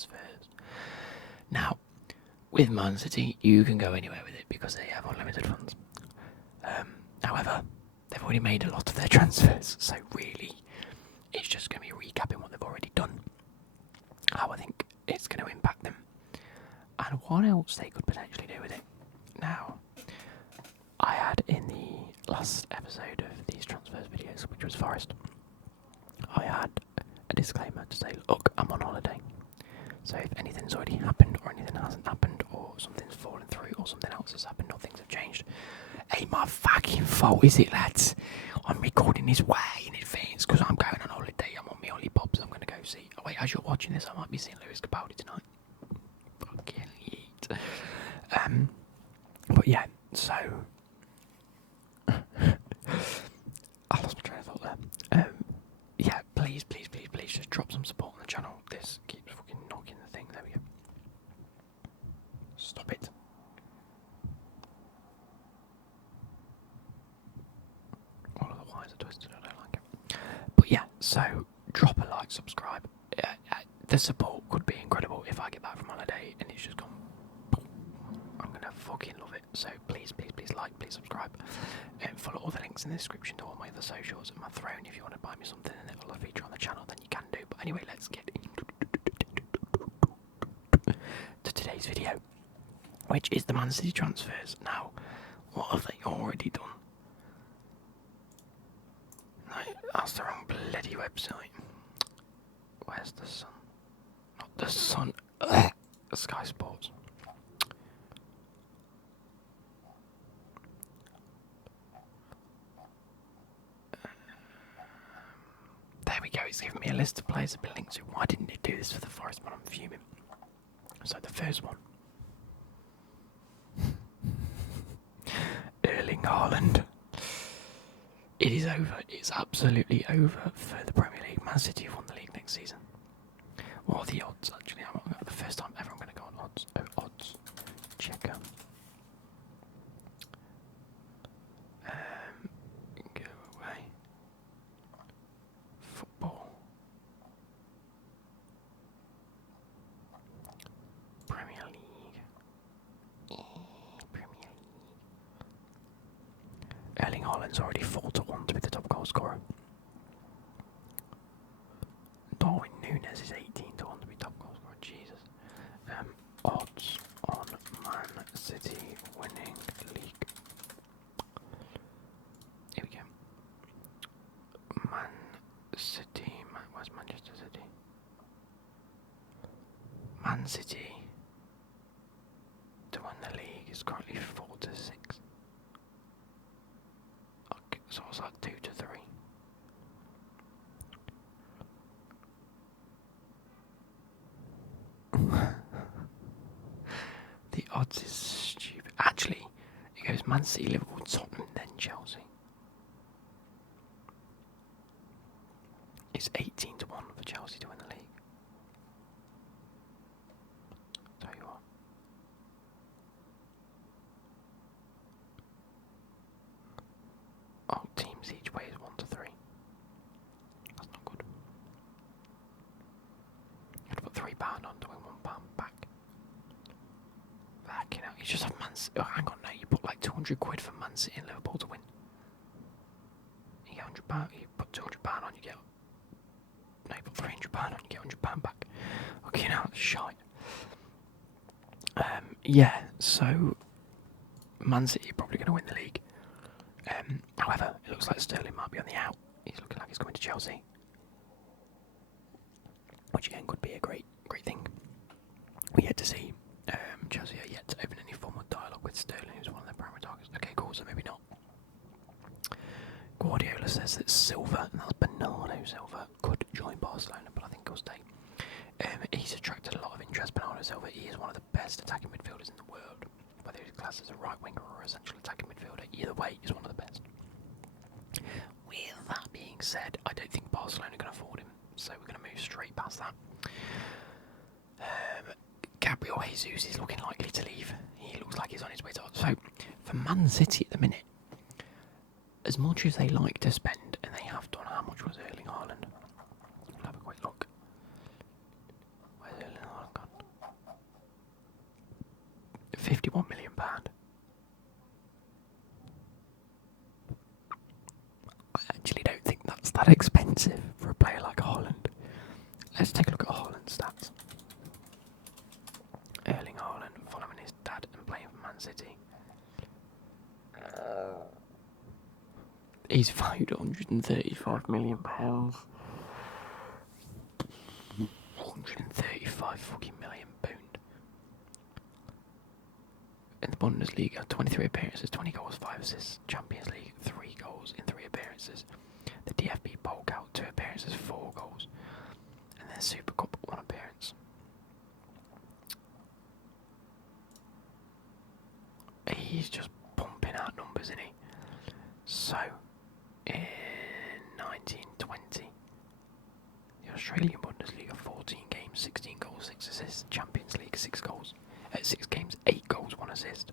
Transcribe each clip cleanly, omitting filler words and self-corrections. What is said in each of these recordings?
transfers. Now, with Man City, you can go anywhere with it because they have unlimited funds. However, they've already made a lot of their transfers, so really, it's just going to be recapping what they've already done, how I think it's going to impact them, and what else they could potentially do with it. Now, I had in the last episode of these transfers videos, which was Forest, I had a disclaimer to say, look, I'm on holiday. So if anything's already happened or anything hasn't happened or something's fallen through or something else has happened or things have changed, ain't my fucking fault, is it, lads? I'm recording this way in advance because I'm going on holiday. I'm on my Ollie Bobs. I'm going to go see... Oh wait, as you're watching this, I might be seeing Lewis Capaldi tonight. Fucking yeet. But yeah, so... I lost my train of thought there. Yeah, please just drop some support on the channel. This keeps fucking knocking the thing. There we go. Stop it. All of the wires are twisted, I don't like it. But yeah, so drop a like, subscribe. The support could be incredible if I get back from holiday and it's just gone. I'm gonna fucking love it. So please like, please subscribe. And follow all the links in the description to all my other socials and my throne. If you want to buy me something and it will feature on the channel, then you can do. But anyway, let's get to today's video, which is the Man City transfers. Now, what have they already done? No, that's the wrong bloody website. Where's the Sun? Not the Sun. Ugh. Sky Sports. There we go, it's giving me a list of players I've been linked to. Why didn't it do this for the Forest one? I'm fuming. So the first one. Erling Haaland. It is over. It's absolutely over for the Premier League. Man City have won the league next season. What are the odds, actually? The first time ever I'm going to go on odds. Oh, odds. Checker. Go away. Football. Premier League. Premier League. Erling Haaland's already 4-1 to be the top goal scorer. Darwin Núñez is 18-1 to be top goal scorer. Jesus. Odds on Man City winning league. Here we go. Man City. Where's Manchester City? Man City to win the league is currently 4-6. Okay, so it's like 2-3. The odds is stupid. Actually, it goes Man City, Liverpool, Tottenham, then Chelsea. It's 18-1 for Chelsea to win the league. Tell you what. Oh, teams each way is 1-3. That's not good. You have to put £3 on to win £1 back. Fucking hell, you just have Man City. Oh, hang on, no, you put like 200 quid for Man City and Liverpool to win. You get £100, you put £200 on, you get. No, you put £300 on, you get £100 back. Okay, now it's shite. Yeah, so Man City are probably going to win the league. However, it looks like Sterling might be on the out. He's looking like he's coming to Chelsea, which again could be a great thing. We yet to see. Chelsea are yet to open any form of dialogue with Sterling, who's one of their primary targets. Okay, cool, so maybe not. Guardiola says that Silva, and that's Bernardo Silva, could join Barcelona, but I think he'll stay. He's attracted a lot of interest. Bernardo Silva, he is one of the best attacking midfielders in the world. Whether he's classed as a right winger or a central attacking midfielder, either way, he's one of the best. With that being said, I don't think Barcelona can afford him, so we're going to move straight past that. Gabriel Jesus is looking likely to leave. He looks like he's on his way to. So, for Man City at the minute, as much as they like to spend, and they have done, how much was Erling Haaland? We'll have a quick look. Where's Erling Haaland £51 million. I actually don't think that's that expensive for a player like Haaland. Let's take a look at Haaland's stats. Erling Haaland following his dad and playing for Man City. He's valued £135 million. 135 fucking million pound. In the Bundesliga, 23 appearances, 20 goals, 5 assists. Champions League, 3 goals in 3 appearances. The DFB Pokal, 2 appearances, 4 goals. And then Super Cup, 1 appearance. He's just pumping out numbers, isn't he? So, in 1920, the Australian Bundesliga, 14 games, 16 goals, 6 assists. Champions League, 6 goals. 6 games, 8 goals, 1 assist.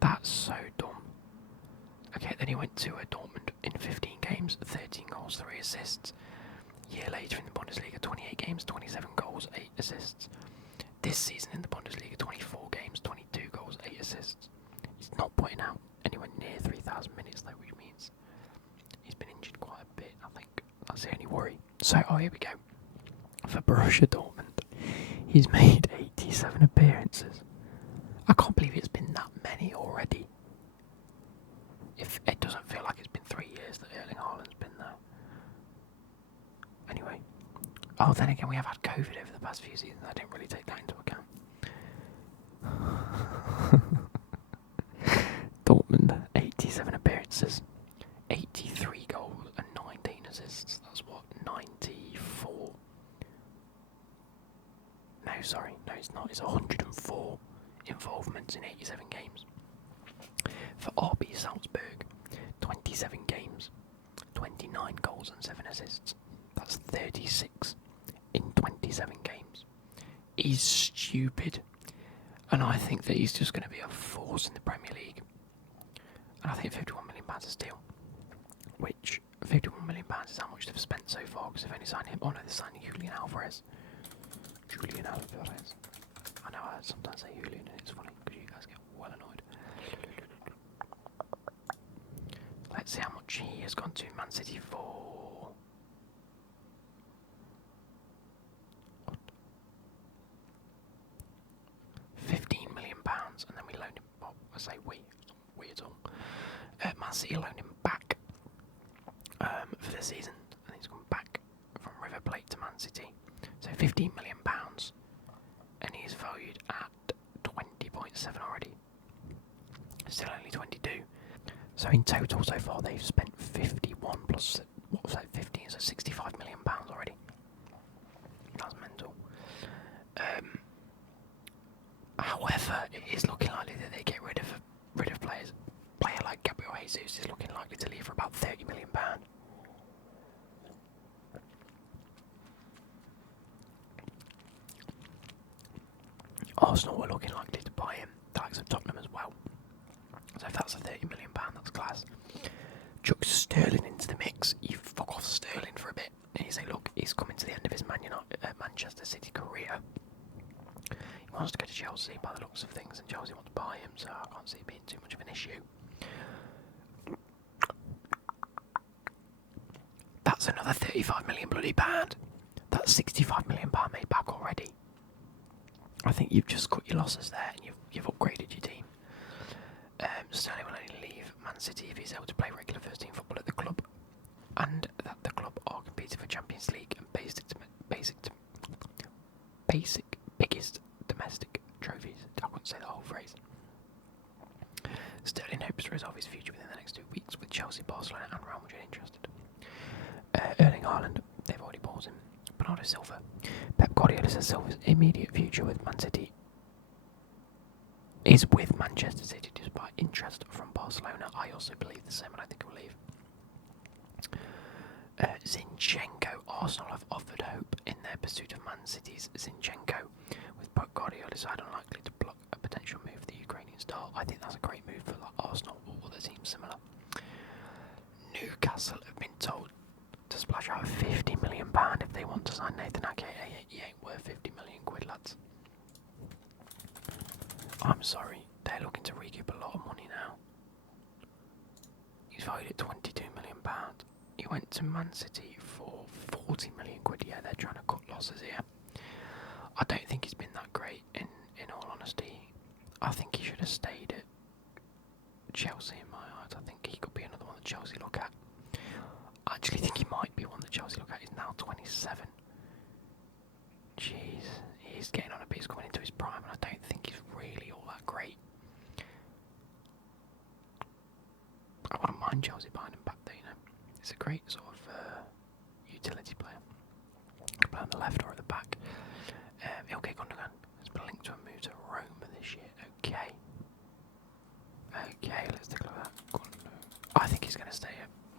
That's so dumb. Okay, then he went to Dortmund in 15 games, 13 goals, 3 assists. A year later in the Bundesliga, 28 games, 27 goals, 8 assists. This season in the Bundesliga, 24 games, 22 goals, 8 assists. He's not putting out anywhere near 3,000 minutes though, which means he's been injured quite a bit, I think. That's the only worry. So, here we go. For Borussia Dortmund, he's made 87 appearances. I can't believe it's been that many already. If it doesn't feel like it's been 3 years that Erling Haaland's been there. Anyway. Oh, then again, we have had COVID over the past few seasons. I didn't really take that into account. Dortmund, 87 appearances, 83 goals and 19 assists. That's what, 94? No, sorry, no it's not. It's 104 involvements in 87 games. For RB Salzburg, 27 games, 29 goals and 7 assists. That's 36 in 27 games. He's stupid. And I think that he's just going to be a force in the Premier League. And I think £51 million a steal. Which, £51 million is how much they've spent so far, because they've only signed him. Oh no, they're signing Julian Alvarez. Julian Alvarez. I know I sometimes say Julian and it's funny, because you guys get well annoyed. Let's see how much he has gone to Man City for. £15 million, and then we loaned him. Well, I say we at all. Man City loaned him back for the season, and he's gone back from River Plate to Man City. So £15 million, and he's valued at 20.7 already. Still only 22. So in total so far they've spent 51 plus, what was that, 15, so £65 million already. That's mental. However, it is looking likely that they get rid of players. A player like Gabriel Jesus is looking likely to leave for about £30 million. Arsenal were looking likely to buy him, the likes of Tottenham as well. So if that's a £30 million, that's class. Chuck Sterling into the mix. You fuck off Sterling for a bit, and you say, look, he's coming to the end of his Manchester City career. He wants to go to Chelsea by the looks of things, and Chelsea want to buy him, so I can't see it being too much of an issue. That's another £35 million bloody pound. That's £65 million made back already. I think you've just cut your losses there, and you've upgraded your team. Sterling will only leave Man City if he's able to play regular first team football at the club, and that the club are competing for Champions League and biggest domestic trophies. I wouldn't say the whole phrase. Sterling hopes to resolve his future within the next 2 weeks, with Chelsea, Barcelona and Real Madrid interested. Erling Haaland, they've already bought him. Bernardo Silva. Pep Guardiola says Silva's immediate future with Man City is with Manchester City despite interest from Barcelona. I also believe the same, and I think he'll leave. Zinchenko. Arsenal have offered hope in their pursuit of Man City's Zinchenko, with Pep Guardiola side unlikely to block a potential move for the Ukrainian star. I think that's a great move for Arsenal or other teams similar. Newcastle have been told to splash out £50 million if they want to sign Nathan Ake. He ain't worth £50 million, lads. I'm sorry, they're looking to recoup a lot of money now. He's valued at £22 million. He went to Man City for 40 million quid. Yeah, they're trying to cut losses here. I don't think he's been that great, in all honesty. I think he should have stayed at Chelsea in my eyes. I think he could be another one that Chelsea look at. I actually think he might be one that Chelsea look at. He's now 27. Jeez, he's getting on a bit. He's coming into his prime, and I don't think he's really all that great. I wouldn't mind Chelsea buying him back there, you know. He's a great sort of utility player. Can play on the left or at the back. Ilkay Gundogan has been linked to a move to Roma this year. Okay. Okay, let's take a look at that. I think he's going to stay.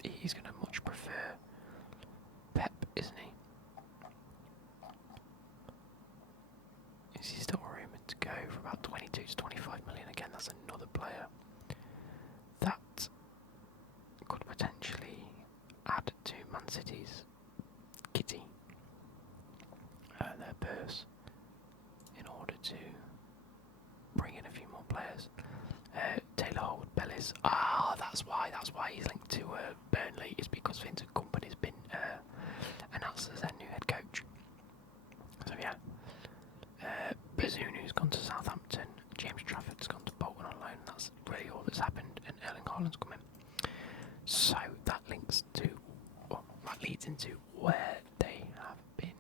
He's going to much prefer Pep, isn't he? Is he still rumoured to go for about 22 to 25 million? Again, that's another player that could potentially add to Man City's kitty, their purse, in order to bring in a few more players. Taylor Holt-Bellis. That's why he's linked to Burnley. Is because Vincent Kompany's been announced as their new head coach. So yeah, Bazunu's gone to Southampton. James Trafford's gone to Bolton on loan. That's really all that's happened, and Erling Haaland's come in. So that leads into where they have been.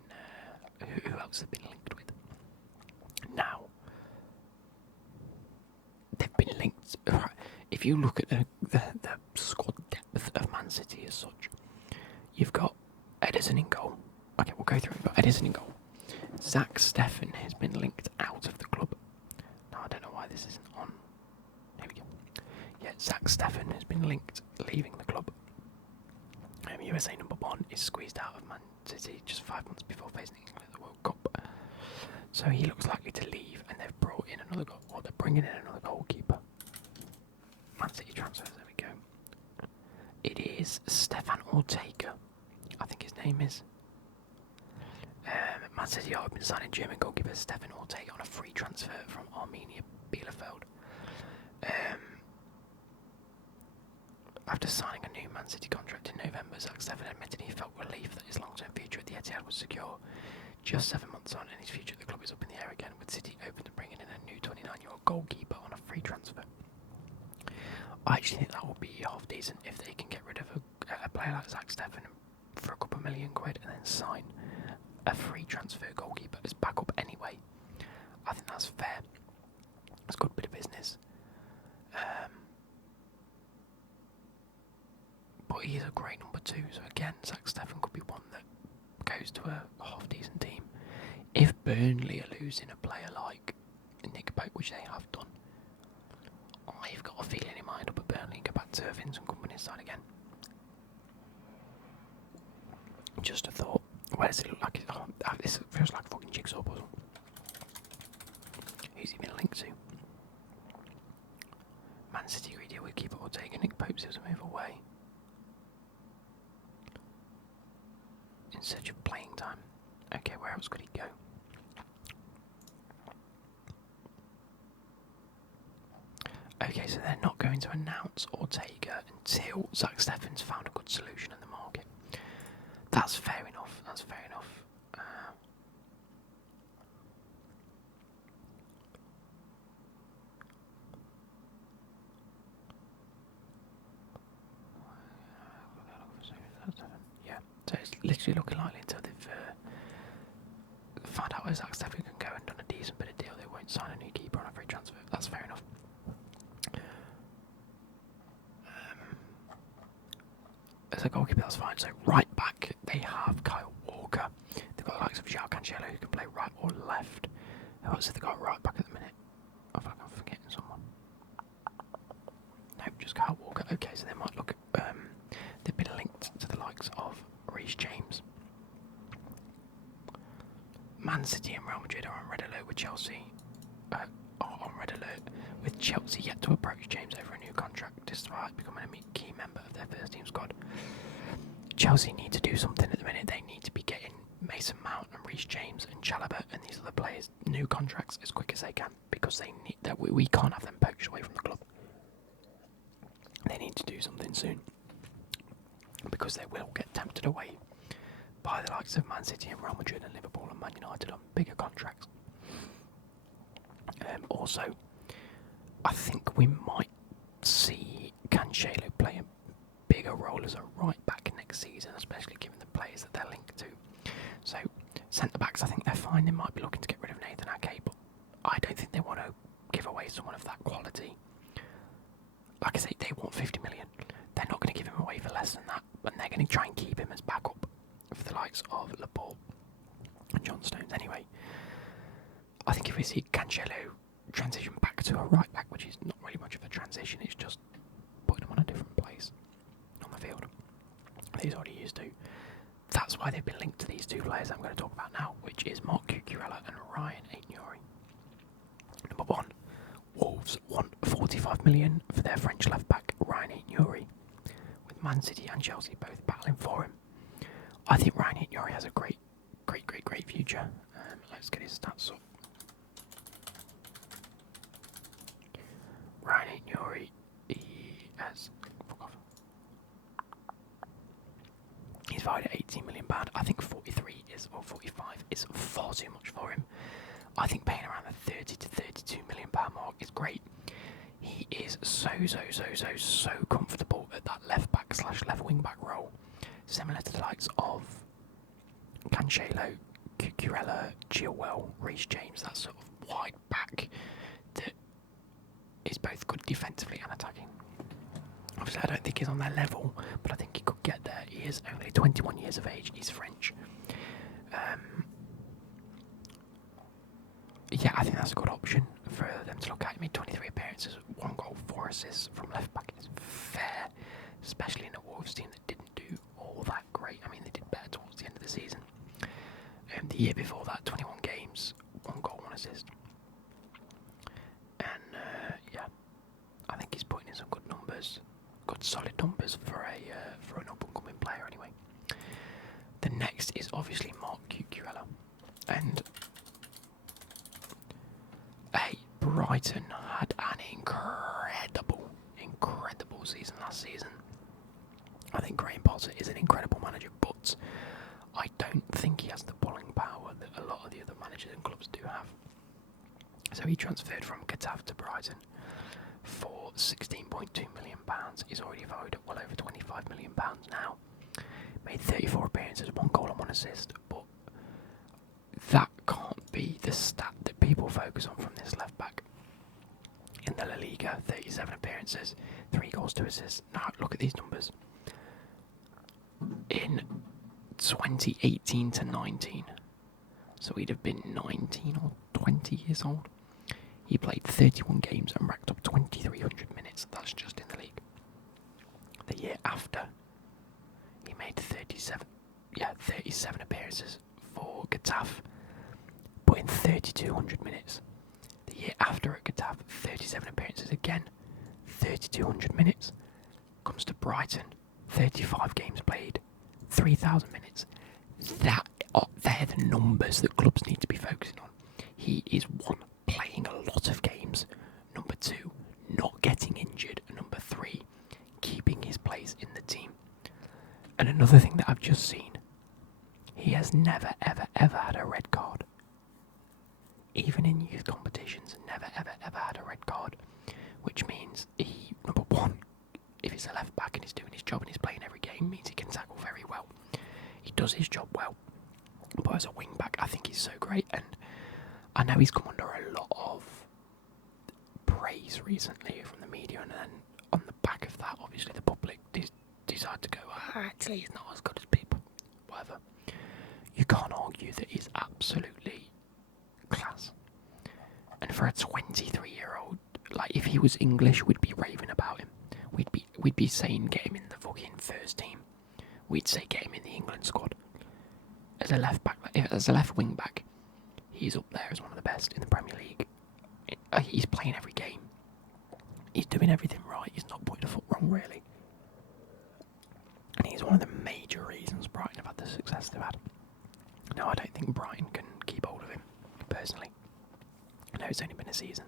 Who else have been linked with? Now, they've been linked. If you look at the squad depth of Man City as such, you've got Ederson in goal. Okay, we'll go through it. But Ederson in goal. Zach Steffen has been linked out of the club. Now, I don't know why this isn't on. Here we go. Yeah, Zach Steffen has been linked, leaving the club. USA number 1 is squeezed out of Man City just 5 months before facing England at the World Cup. So he looks likely to leave, and they've brought in another they're bringing in another goalkeeper. Man City transfers, there we go. It is Stefan Ortega, I think his name is. Man City have been signing German goalkeeper Stefan Ortega on a free transfer from Arminia Bielefeld. After signing a new Man City contract in November, Zach Steffen admitted he felt relief that his long-term future at the Etihad was secure. Just 7 months on, and his future at the club is up in the air again, with City open to bringing in a new 29-year-old goalkeeper on a free transfer. I actually think that would be half decent if they can get rid of a player like Zach Steffen for a couple £1 million and then sign a free transfer goalkeeper as backup anyway. I think that's fair. It's a good bit of business. But he's a great number 2, so again, Zach Steffen could be one that goes to a half-decent team. If Burnley are losing a player like Nick Pope, which they have done, I've got a feeling he might end up at Burnley and go back to Vincent Kompany's side again. Just a thought. Where does it look like? This feels like a fucking jigsaw puzzle. Who's he been linked to? Man City agree deal with keeper Ortega. Nick Pope seems to move away in search of playing time. Okay, where else could he go? Okay, so they're not going to announce Ortega until Zach Steffen's found a good solution in the market. That's fair enough. That's fair enough. Yeah, so it's literally looking likely until they've found out where Zach Steffen can go and done a decent bit of deal. They won't sign a new keeper on a free transfer. That's fair enough. As a goalkeeper, that's fine. So right back, they have Kyle Walker. They've got the likes of João Cancelo, who can play right or left. Who else have they got right back at the minute? I feel like I'm forgetting someone. Nope, just Kyle Walker. Okay, so they might look at... they've been linked to the likes of Reece James. Man City and Real Madrid are on red alert with Chelsea. With Chelsea yet to approach James over a new contract, despite becoming a key member of their first team squad. Chelsea need to do something at the minute. They need to be getting Mason Mount and Reece James and Chalobah and these other players new contracts as quick as they can, because because they need that. We can't have them poached away from the club. They need to do something soon because they will get tempted away by the likes of Man City and Real Madrid and Liverpool and Man United on bigger contracts. Also, I think we might see Cancelo play a bigger role as a right back next season, especially given the players that they're linked to. So, centre backs, I think they're fine. They might be looking to get rid of Nathan Ake, but I don't think they want to give away someone of that quality. Like I say, they want 50 million. They're not going to give him away for less than that, and they're going to try and keep him as backup for the likes of Laporte and John Stones. Anyway, I think if we see Cancelo transition back to a right back, which is not really much of a transition, it's just putting him on a different place on the field that he's already used to. That's why they've been linked to these two players I'm going to talk about now, which is Marc Cucurella and Ryan Aït-Nouri. Number one, Wolves want 45 million for their French left back Ryan Aït-Nouri, with Man City and Chelsea both battling for him. I think Ryan Aït-Nouri has a great future. Let's get his stats up. Ryan Aït-Nouri, he's valued at £18 million. I think 43 or 45 is far too much for him. I think paying around the 30 to 32 million pound mark is great. He is so comfortable at that left back / left wing back role, similar to the likes of Cancelo, Cucurella, Chilwell, Reece James. That sort of wide back that is both good defensively and attacking. Obviously, I don't think he's on their level, but I think he could get there. He is only 21 years of age. He's French. Yeah, I think that's a good option for them to look at. He made 23 appearances, 1 goal, 4 assists from left back. It's fair, especially in a Wolves team that didn't do all that great. I mean, they did better towards the end of the season. The year before that, 21 games, 1 goal, 1 assist. And yeah, I think he's putting in some good numbers, good solid numbers for an up-and-coming player. Anyway, the next is obviously Marc Cucurella, and Brighton had an incredible season last season. I think Graham Potter is an incredible manager, but I don't think he has the pulling power that a lot of the other managers and clubs do have. So he transferred from Getafe to Brighton for £16.2 million. He's already valued at well over £25 million now. Made 34 appearances, 1 goal and 1 assist, but that can't be the stat that people focus on from this left back. In the La Liga, 37 appearances, 3 goals, 2 assists. Now look at these numbers. In 2018 to 19, so he'd have been 19 or 20 years old, he played 31 games and racked up 2,300 minutes. That's just in the league. The year after, he made 37 appearances for Getafe, put in 3,200 minutes. The year after at Getafe, 37 appearances again, 3,200 minutes. Comes to Brighton, 35 games played, 3,000 minutes. They're the numbers that clubs need to be focusing on. He is 1, playing a lot of games. Number 2, not getting injured. And number 3, keeping his place in the team. And another thing that I've just seen, he has never ever had a red card. Even in youth competitions, never ever had a red card. Which means he, number 1, if he's a left back and he's doing his job and he's playing every game, means he can tackle very well. He does his job well. But as a wing back, I think he's so great, and I know he's come under a lot of praise recently from the media, and then on the back of that, obviously the public decided to go, actually he's not as good as people, whatever. You can't argue that he's absolutely class. And for a 23-year-old, like, if he was English, we'd be raving about him. We'd be saying get him in the fucking first team. We'd say get him in the England squad. As a left back, as a left wing back, he's up there as one of the best in the Premier League. He's playing every game. He's doing everything right. He's not putting a foot wrong, really. And he's one of the major reasons Brighton have had the success they've had. No, I don't think Brighton can keep hold of him, personally. I know it's only been a season,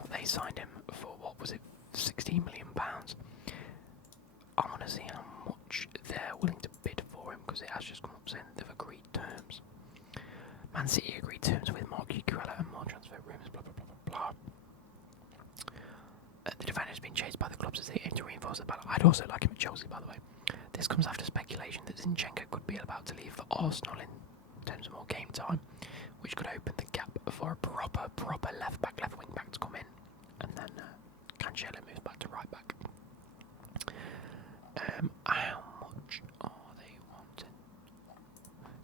but they signed him for, what was it, £16 million. I want to see how much they're willing to bid for him, because it has just come up saying they've agreed terms. Man City agreed terms with Mark Cucurella and more transfer rumours, blah blah blah blah blah. The defender has been chased by the clubs as they aim to reinforce the battle. I'd also like him at Chelsea, by the way. This comes after speculation that Zinchenko could be about to leave for Arsenal in terms of more game time, which could open the gap for a proper left wing back to come in, and then Cancelo moves back to right back. How much are they wanting?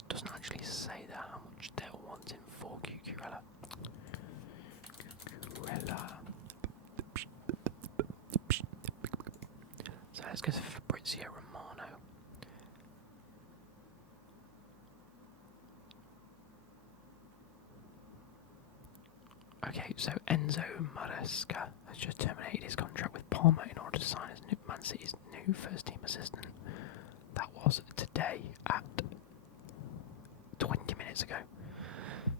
Doesn't actually say there how much they're wanting for Cucurella. So let's go to Fabrizio Romano. Okay, so Enzo Maresca has just terminated his contract with Parma in order to sign as Man City's new first-team assistant. That was today at 20 minutes ago.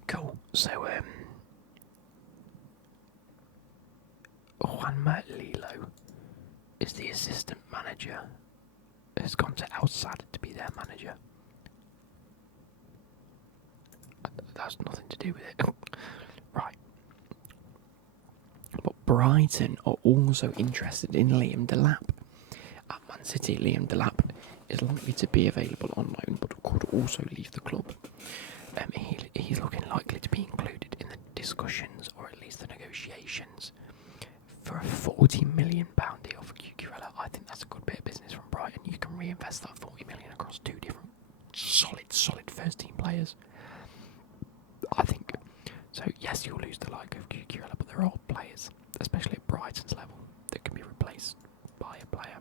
Cool. So, Juanma Lilo is the assistant manager. Has gone to Al Sadd to be their manager. That's nothing to do with it. Right. But Brighton are also interested in Liam Delap. At Man City, Liam Delap is likely to be available on loan, but could also leave the club. He's looking likely to be included in the discussions, or at least the negotiations, for a £40 million deal for Cucurella. I think that's a good bit of business from Brighton. You can reinvest that £40 million across two different solid first-team players. I think. So yes, you'll lose the like of Cucurella, but there are players, especially at Brighton's level, that can be replaced by a player.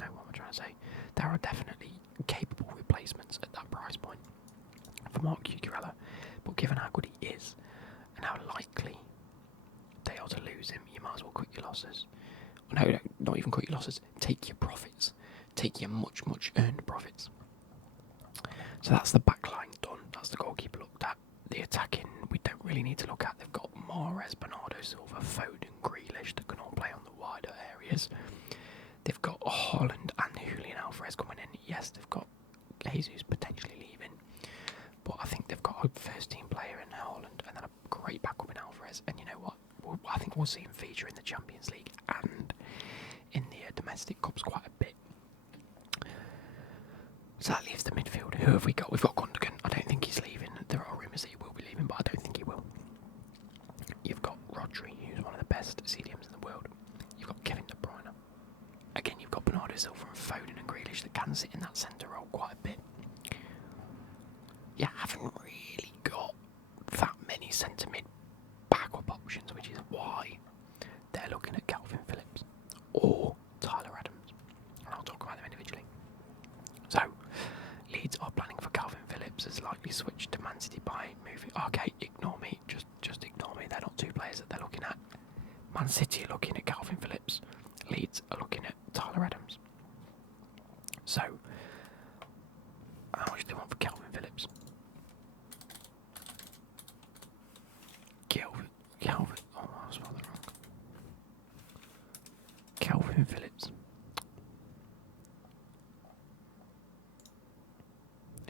No, what am I trying to say? There are definitely capable replacements at that price point for Mark Cucurella, but given how good he is and how likely they are to lose him, you might as well cut your losses. No, not even cut your losses. Take your profits. Take your much earned profits. So that's the back line done. That's the goalkeeper looked at. The attacking, we don't really need to look at. They've got Mahrez, Bernardo Silva, Foden, Grealish that can all play on the wider areas. They've got Haaland and Julian Alvarez coming in. Yes, they've got Jesus potentially leaving, but I think they've got a first-team player in Haaland and then a great backup in Alvarez. And you know what? I think we'll see him feature in the Champions League and in the domestic cups quite a bit. So that leaves the midfield. Who have we got? We've got Gundogan. I don't think he's leaving. There are rumours that he will be leaving, but I don't think he will. You've got Rodri, who's one of the best CDMs in the world. You've got Kevin De Bruyne. Again, you've got Bernardo Silva and Foden and Grealish that can sit in that centre role quite a bit. You haven't really got that many centre mid backup options, which is why they're looking at Calvin Phillips or Tyler Adams. And I'll talk about them individually. So, Leeds are planning for Calvin Phillips as likely switch to Man City by moving. Okay, ignore me. Just ignore me. They're not two players that they're looking at. Man City are looking at Calvin Phillips. Leeds are looking at Tyler Adams. So, how much do they want for Calvin Phillips? Calvin. Oh, I spelled that wrong. Calvin Phillips.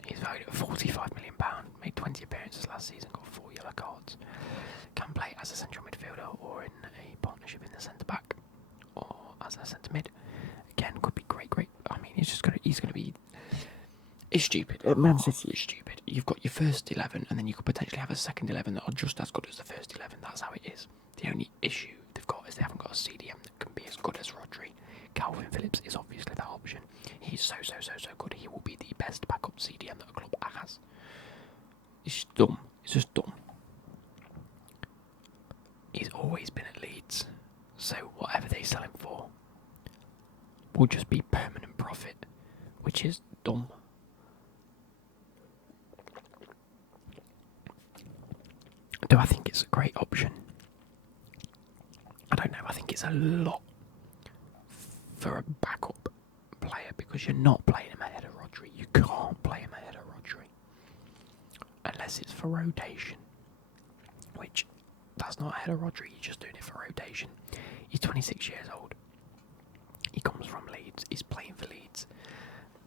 He's valued at £45 million, made 20 appearances last season, got 4 yellow cards. Can play as a central midfielder or in a partnership in the centre back or as a centre mid. Again, could be great. I mean, he's going to be. It's stupid. Man City is stupid. You've got your first 11, and then you could potentially have a second 11 that are just as good as the first 11. That's how it is. The only issue they've got is they haven't got a CDM that can be as good as Rodri. Calvin Phillips is obviously that option. He's so good. He will be the best backup CDM that a club has. It's dumb. It's just dumb. He's always been at Leeds, so whatever they sell him for will just be permanent profit, which is dumb. Do I think it's a great option? I don't know. I think it's a lot for a backup player because you're not playing him ahead of Rodri. You can't play him ahead of Rodri unless it's for rotation, which That's not ahead of Rodri, he's just doing it for rotation. He's 26 years old. He comes from Leeds, he's playing for Leeds.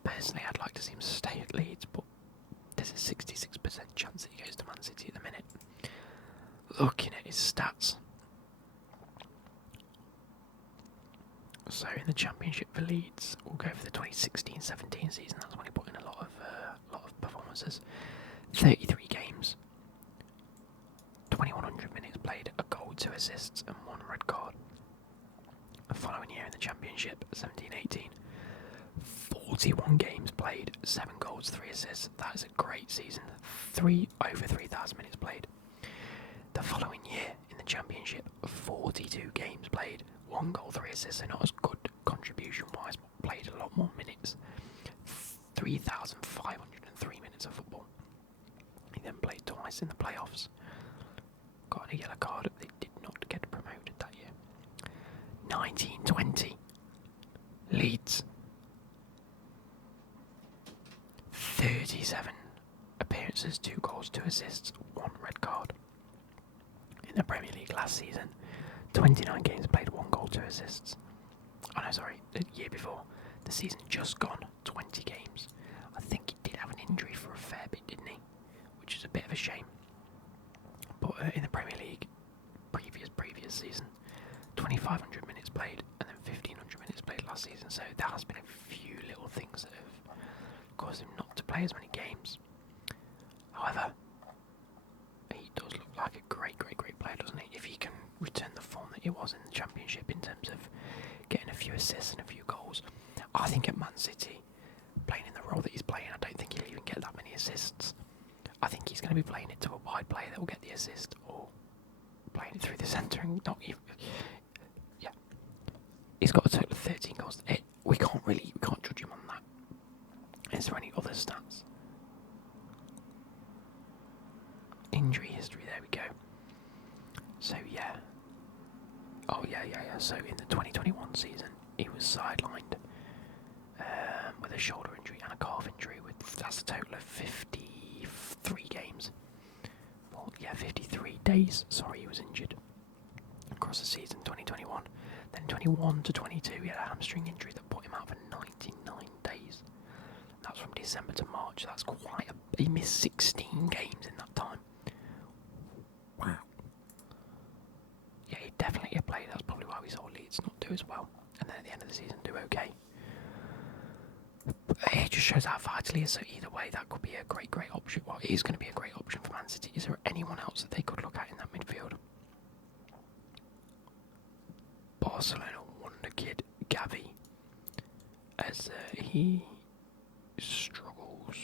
Personally, I'd like to see him stay at Leeds, but there's a 66% chance that he goes to Man City at the minute. Looking at his stats. So in the Championship for Leeds, we'll go for the 2016-17 season. That's when he put in a lot of performances. 33 games, 2100 minutes played, a goal, 2 assists, and 1 red card. The following year in the Championship, 17-18, 41 games played, 7 goals, 3 assists. That is a great season. Over 3,000 minutes played. The following year in the Championship, 42 games played, 1 goal, 3 assists, so not as good contribution-wise, but played a lot more minutes. 3,503 minutes of football. He then played twice in the playoffs. Got a yellow card, they did not get promoted that year. 1920. Leeds. 37 appearances, 2 goals, 2 assists, 1 red card. In the Premier League last season, 29 games played, 1 goal, 2 assists. Oh no, sorry, the year before. The season just gone, 20 games. I think he did have an injury for a fair bit, didn't he? Which is a bit of a shame. But in the Premier League, previous season, 2,500 minutes played, and then 1,500 minutes played last season. So there has been a few little things that have caused him not to play as many games. However, he does look like a great player, doesn't he? If he can return the form that he was in the Championship in terms of getting a few assists and a few goals. I think at Man City, playing in the role that he's playing, I don't think he'll even get that many assists. I think he's going to be playing it to a wide player that will get the assist, or playing it through the centre and not even... Yeah. He's got a total of 13 goals. We can't judge him on that. Is there any other stats? Injury history, there we go. So yeah. Oh yeah. So in the 2021 season, he was sidelined with a shoulder injury and a calf injury. That's a total of 53 games. Well, yeah, 53 days. Sorry, he was injured across the season 2021. Then 21 to 22, he had a hamstring injury that put him out for 99 days. That's from December to March. That's quite he missed 16 games in that time. Wow. Yeah, he definitely a player. That's probably why we saw Leeds not do as well, and then at the end of the season do okay. It just shows how vital he is. So either way, that could be a great option. Well, it is going to be a great option for Man City. Is there anyone else that they could look at in that midfield? Barcelona wonder kid Gavi, as he struggles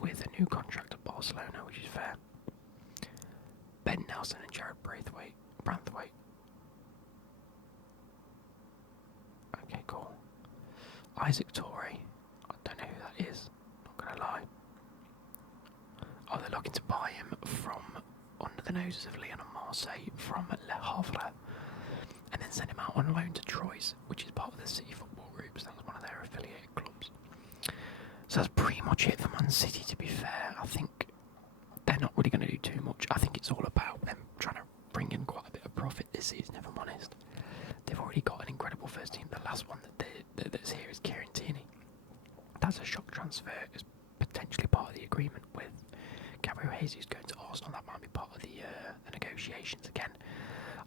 with a new contract at Barcelona, which is fair. Ben Nelson and Jared Braithwaite. Okay, cool. Isaac Torre. I don't know who that is. Not gonna lie. Oh, they're looking to buy him from under the noses of Lyon and Marseille from Le Havre, and then send him out on loan to Troyes, which is part of the City Football Group. So that's one of their affiliated clubs. So that's pretty much it for Man City, to be fair. I think they're not really going to do too much. I think it's all about them trying to bring in quite a bit of profit this season, if I'm honest. They've already got an incredible first team. The last one that's here is Kieran Tierney. That's a shock transfer. It's potentially part of the agreement with Gabriel Jesus going to Arsenal. That might be part of the negotiations again.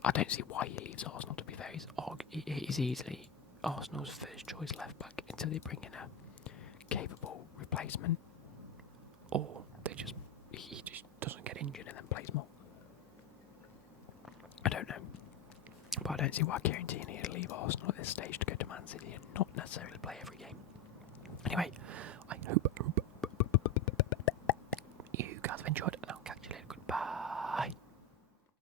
I don't see why he leaves Arsenal, to be fair. He's easily Arsenal's first choice left back until they bring in a capable replacement, or he just doesn't get injured and then plays more. I don't know, but I don't see why Kieran Tierney would leave Arsenal at this stage to go to Man City and not necessarily play every game. Anyway, I hope you guys have enjoyed